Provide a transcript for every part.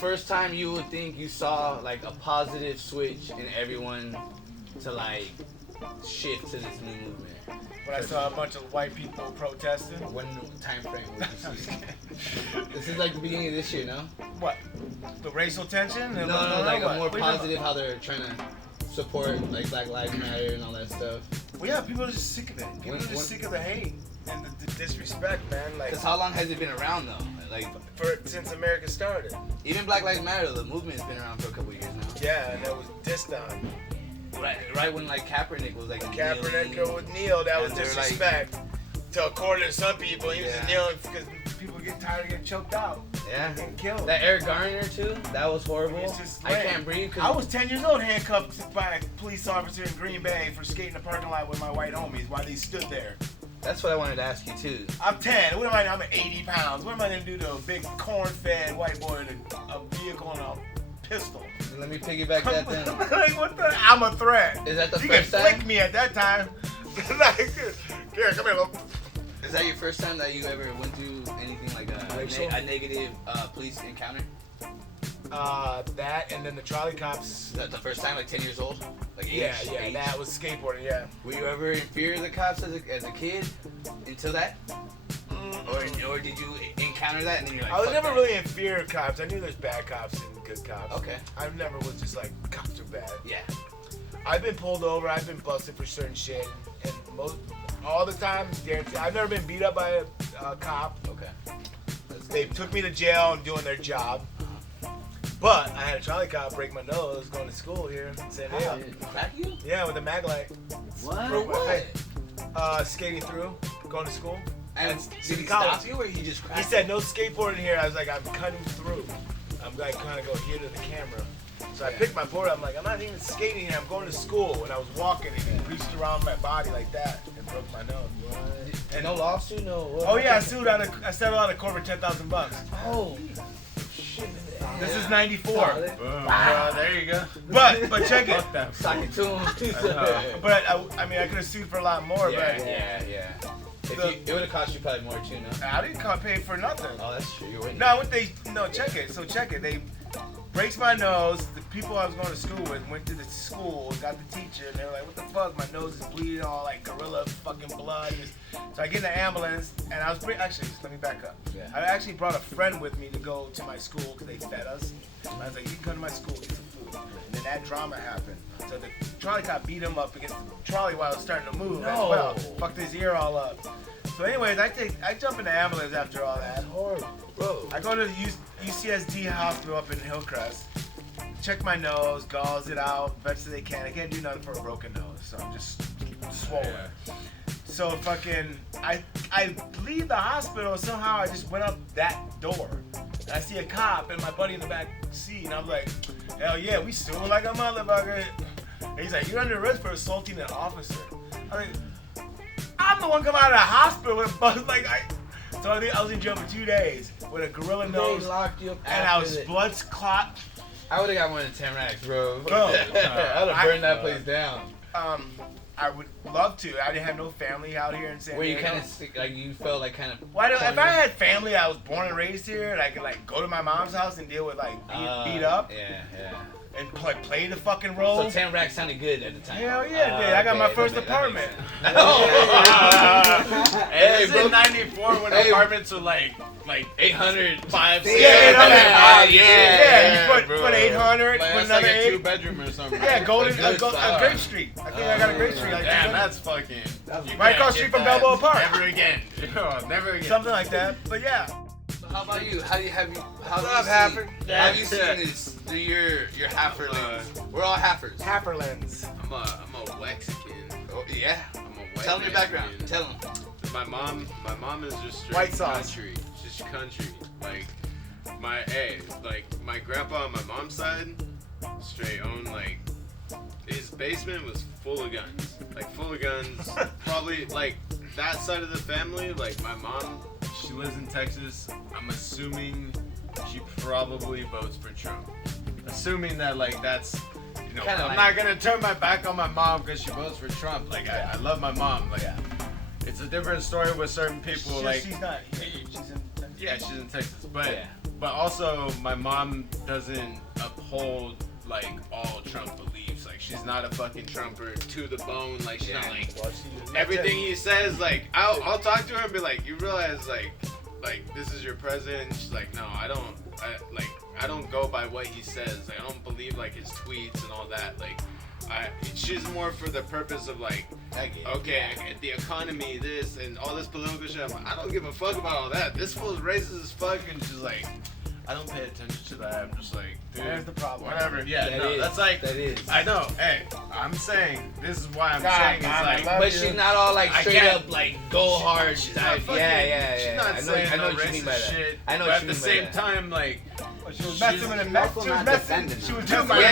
first time you would think you saw like a positive switch in everyone to like shift to this new movement? When I saw a bunch of white people protesting. When time frame would you see? This is like the beginning of this year, no? What? The racial tension? No, like a more positive how they're trying to support like Black Lives Matter and all that stuff. Well, yeah, people are just sick of it. People are just sick of the hate and the disrespect, man. Like, because how long has it been around though? Like since America started. Even Black Lives Matter, the movement's been around for a couple years now. Yeah, and that was dissed on. Right when like Kaepernick was like Kaepernick would kneel, that was disrespect. So according to some people, he was just kneeling because people get tired of getting choked out. Yeah. Getting killed. That Eric Garner too, that was horrible. I can't breathe. I was 10 years old, handcuffed by a police officer in Green Bay for skating the parking lot with my white homies while they stood there. That's what I wanted to ask you too. I'm 10. What am I? I'm 80 pounds. What am I gonna do to a big corn-fed white boy in a vehicle and a pistol? Let me piggyback that then. Like, what the? I'm a threat. Is that the you first time? You can flick me at that time. Like, here, come here, look. Is that your first time that you ever went through anything like a negative police encounter? That and then the trolley cops. Is that the first time, like 10 years old? Like age? Age? That was skateboarding, yeah. Were you ever in fear of the cops as a kid until that? Or did you encounter that and then you're like, I was never really in fear of cops. I knew there's bad cops and good cops. Okay. I never was just like, cops are bad. Yeah. I've been pulled over, I've been busted for certain shit, and all the time, guaranteed. I've never been beat up by a cop. Okay. They took me to jail and doing their job. But I had a trolley cop break my nose going to school here in San Diego. Crack you? Yeah, with a mag light. What? Broke my face. Skating through, going to school. And did he stop you or he just cracked? He said no skateboarding here. I was like, I'm cutting through. I'm like kind of go here to the camera. So I picked my board up. I'm like, I'm not even skating here. I'm going to school. And I was walking and he reached around my body like that and broke my nose. What? And no lawsuit, no. Oh yeah, I settled out of court for $10,000. Oh shit. This is '94. There you go. But check it. Sock it to him. But I mean, I could have sued for a lot more. Yeah. It would have cost you probably more too, no? I didn't pay for nothing. Oh, that's true. You're winning. Check it. So check it. They breaks my nose. The people I was going to school with went to the school, got the teacher, and they were like, "What the fuck? My nose is bleeding, all like gorilla fucking blood." So I get in the ambulance, and I was actually. Let me back up. Yeah. I actually brought a friend with me to go to my school because they fed us. I was like, "You can come to my school, get some food." And then that drama happened. So the trolley cop beat him up against the trolley while it was starting to move as well. Fucked his ear all up. So anyways, I jump in the ambulance after all that. Horrible, bro. I go to the UCSD hospital up in Hillcrest, check my nose, gauze it out, best as they can. I can't do nothing for a broken nose, so I'm just swollen. Yeah. So I leave the hospital, and somehow I just went up that door. And I see a cop and my buddy in the back seat, and I'm like, hell yeah, we suing like a motherfucker. And he's like, you're under arrest for assaulting an officer. I'm the one coming out of the hospital with buzz So I was in jail for 2 days with a gorilla nose. They locked you up and I was blood clot. I would have got one of the 10 racks, bro. Bro, I would have burned that place down. I would love to. I didn't have no family out here in San Diego. Where you kind of like you felt like kind of. If I had family, I was born and raised here, and I could like go to my mom's house and deal with like beat up. Yeah. And play the fucking role. So 10 racks sounded good at the time. Hell yeah, dude. I got my first apartment. Hey, this is 94 when apartments were like 800, 5, 6. Yeah, you put 800, Like, put that's another like a 8. 2-bedroom or something. Yeah, Grape Street. I think I got a Grape Street. Damn, that's fucking. Right across the street from Balboa Park. Never again. Never again. Something like that. But yeah. How about you? How have you seen this through your Haffer lens? We're all Haffers. Hafferlands. I'm a Wexican. Oh yeah. I'm a white. Tell them your background. Tell them. My mom is just straight white sauce. Country. Just country. Like my grandpa on my mom's side, straight owned his basement was full of guns. Full of guns. Probably that side of the family. My mom. She lives in Texas. I'm assuming she probably votes for Trump. Assuming that that's, I'm not gonna turn my back on my mom because she votes for Trump. I love my mom. It's a different story with certain people. She's not. She's in Texas. Yeah, she's in Texas. But but also my mom doesn't uphold like all Trump beliefs. Like she's not a fucking Trumper to the bone. Like she's not like everything he says. Like I'll talk to her and be like, you realize like this is your president. She's like, no, I don't go by what he says. Like I don't believe like his tweets and all that. Like she's more for the purpose of like, okay, the economy, this and all this political shit. I'm like, I don't give a fuck about all that. This fool's racist as fuck, and she's like, I don't pay attention to that. I'm just like, dude, there's the problem. Whatever. Yeah, that's like, that is. I know. Hey, I'm saying this is why I'm saying it's like, but she's not all like straight up like go hard. She's not fucking, yeah. She's not saying no racist shit. I know. But at the same time, like. She was messing with him. She was doing my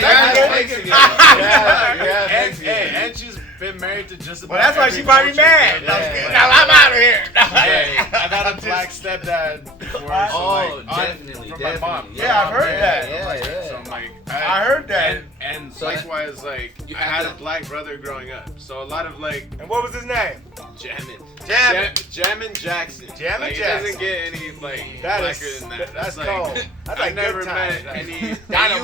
and she's been married to just about. Well, that's why she probably mad. Now I'm out of here. I got a black stepdad before. Oh, definitely. From my mom. Yeah, I've heard that. Yeah. So I'm like, I heard that. And so likewise, like, I had a black brother growing up. So a lot of like. And what was his name? Jammin Jackson. Jammin Jackson. Jackson. It doesn't get any like blacker than that. That's like, cold. That's like I never good met times. any. You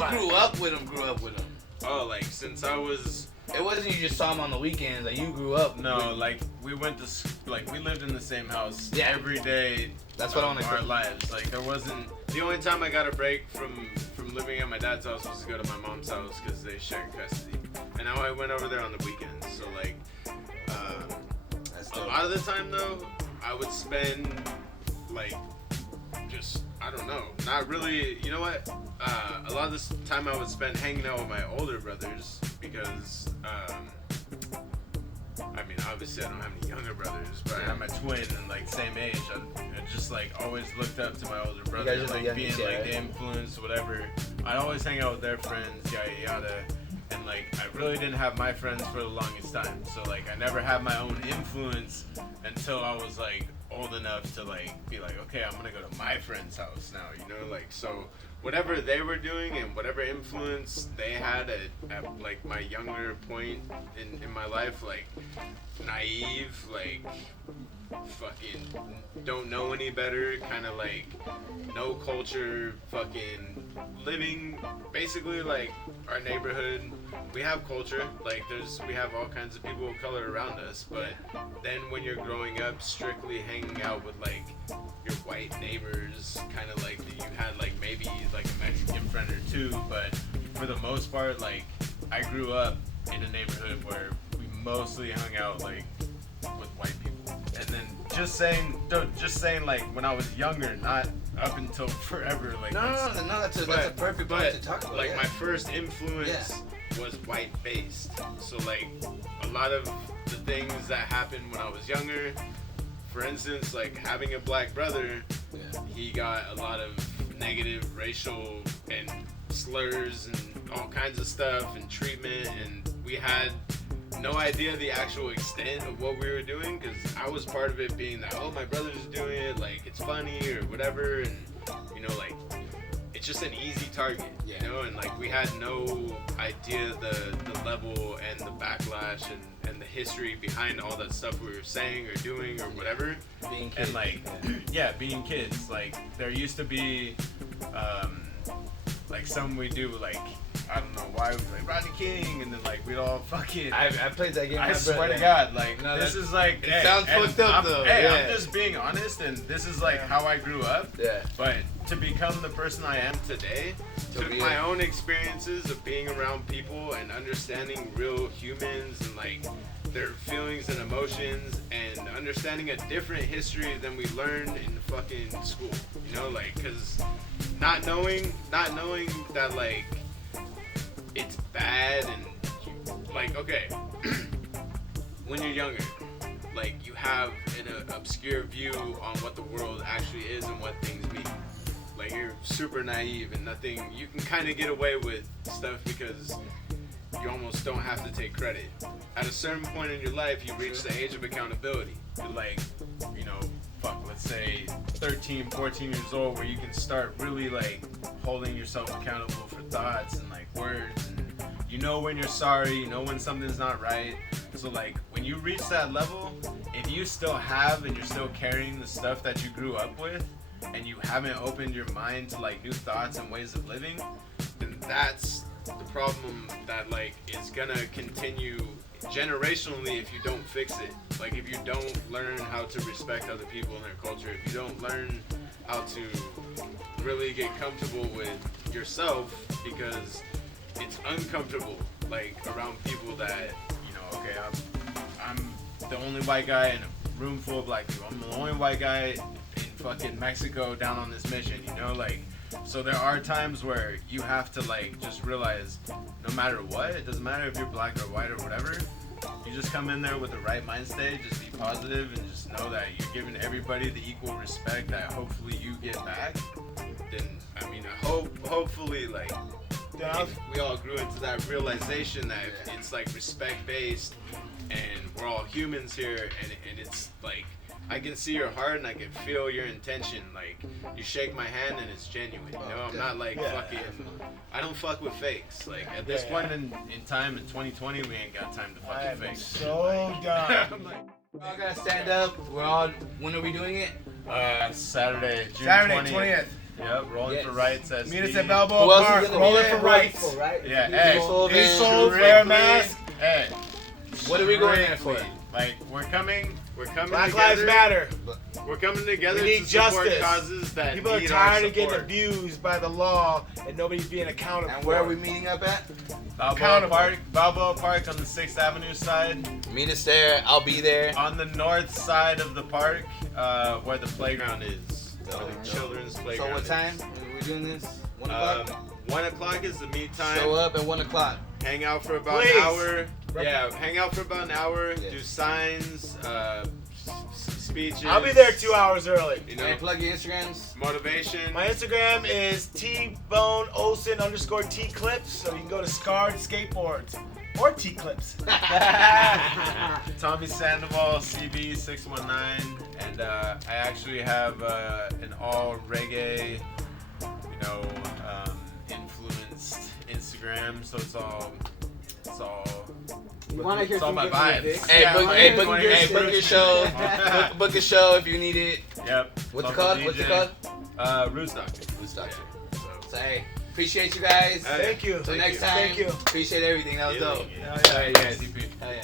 grew up with him. Oh, like since I was. It wasn't you just saw him on the weekends. Like you grew up. No, like we went to like we lived in the same house every day. That's what I want to our lives. Like there wasn't. The only time I got a break from living at my dad's house was to go to my mom's house because they shared custody. And now I went over there on the weekends. So like, a lot of the time though, I would spend like just I don't know, not really. You know what? A lot of this time I would spend hanging out with my older brothers because. I mean, obviously I don't have any younger brothers, but I have my twin and like same age. I just like always looked up to my older brother, like being like the influence, whatever. I'd always hang out with their friends, yada yada. And like I really didn't have my friends for the longest time. So like I never had my own influence until I was like old enough to like be like, okay, I'm gonna go to my friend's house now, you know, like so whatever they were doing and whatever influence they had at like my younger point in my life, like naive, like fucking don't know any better, kind of like no culture, fucking living basically like our neighborhood. We have culture, like we have all kinds of people of color around us, but then when you're growing up strictly hanging out with like your white neighbors, kind of like you had like maybe like a Mexican friend or two, but for the most part, like I grew up in a neighborhood where we mostly hung out like with white people. And then just saying like when I was younger, not up until forever. Like that's a perfect point to talk about. Like my first influence was white based. So like a lot of the things that happened when I was younger, for instance, like having a black brother, he got a lot of negative racial and slurs and all kinds of stuff and treatment, and we had no idea the actual extent of what we were doing because I was part of it being that, oh, my brother's doing it, like it's funny or whatever, and you know, like it's just an easy target, you know, and like we had no idea the level and the backlash and the history behind all that stuff we were saying or doing or whatever. Being kids. And like being kids, like there used to be like some we do like I don't know why we like Rodney King, and then like we'd all fucking. I played that game. I swear to God, like this is like. It sounds fucked up though. I'm just being honest, and this is like how I grew up. Yeah. But to become the person I am today, took my own experiences of being around people and understanding real humans and like their feelings and emotions and understanding a different history than we learned in fucking school. You know, like because not knowing that like. It's bad and like okay when you're younger like you have an obscure view on what the world actually is and what things mean, like you're super naive and nothing you can kind of get away with stuff because you almost don't have to take credit. At a certain point in your life you reach the age of accountability. You're like, you know, let's say 13, 14 years old where you can start really like holding yourself accountable for thoughts and like words, and you know when you're sorry, you know when something's not right. So like when you reach that level, if you still have and you're still carrying the stuff that you grew up with, and you haven't opened your mind to like new thoughts and ways of living, then that's the problem that like is gonna continue generationally if you don't fix it. Like if you don't learn how to respect other people and their culture, if you don't learn how to really get comfortable with yourself, because it's uncomfortable like around people that, you know, okay, I'm the only white guy in a room full of black people. I'm the only white guy in fucking Mexico down on this mission, you know, like. So there are times where you have to like just realize no matter what, it doesn't matter if you're black or white or whatever, you just come in there with the right mind state, just be positive and just know that you're giving everybody the equal respect that hopefully you get back. Then, I mean, hopefully like if we all grew into that realization that it's like respect based and we're all humans here, and it's like I can see your heart and I can feel your intention. Like you shake my hand and it's genuine. You know, I'm not like fucking. I don't fuck with fakes. Like at this point in time in 2020, we ain't got time to fucking fake. So done. I'm like, We all gotta stand up. We're all. When are we doing it? Saturday, June Saturday 20th. Yep, rolling for rights. Meet us SD. at Balboa Who else is Park. gonna be Rolling there? for rights. Rightful, right? Yeah, hey, Diesel, wear a mask. Hey, What are we going there for? like we're coming Black together. Lives Matter. We're coming together We need to support justice. causes that People are need tired our of getting support. abused by the law and nobody's being accountable. And where are we meeting up at? Balboa Park on the 6th Avenue side. Meet us there. I'll be there. On the north side of the park, where the playground is. Where the children's playground So what is. time are we doing this? 1 o'clock? 1 o'clock is the meet time. Show up at 1 o'clock. Hang out for about Please. an hour. Yeah, hang out for about an hour. Yes. Do signs, speeches. I'll be there 2 hours early. You know, And plug your Instagrams. motivation. My Instagram is T-Bone Olson _ T-Clips, so you can go to Scarred Skateboards or T-Clips. Tommy Sandoval, CB619, and I actually have an all reggae, you know, influenced Instagram, so it's all. You want to hear It's all some my good music? vibes. Hey, Yeah, book, like hey, book, 20 hey, book your show. book a show if you need it. Yep. What's it Local called? What's it DJ. called? Roots Doctor. Doctor. So, So hey, appreciate you guys. Hey, Thank you. Till next time. Thank you. Appreciate everything. That was dope. yeah. Hell yeah. All right, guys. CP. Hell yeah.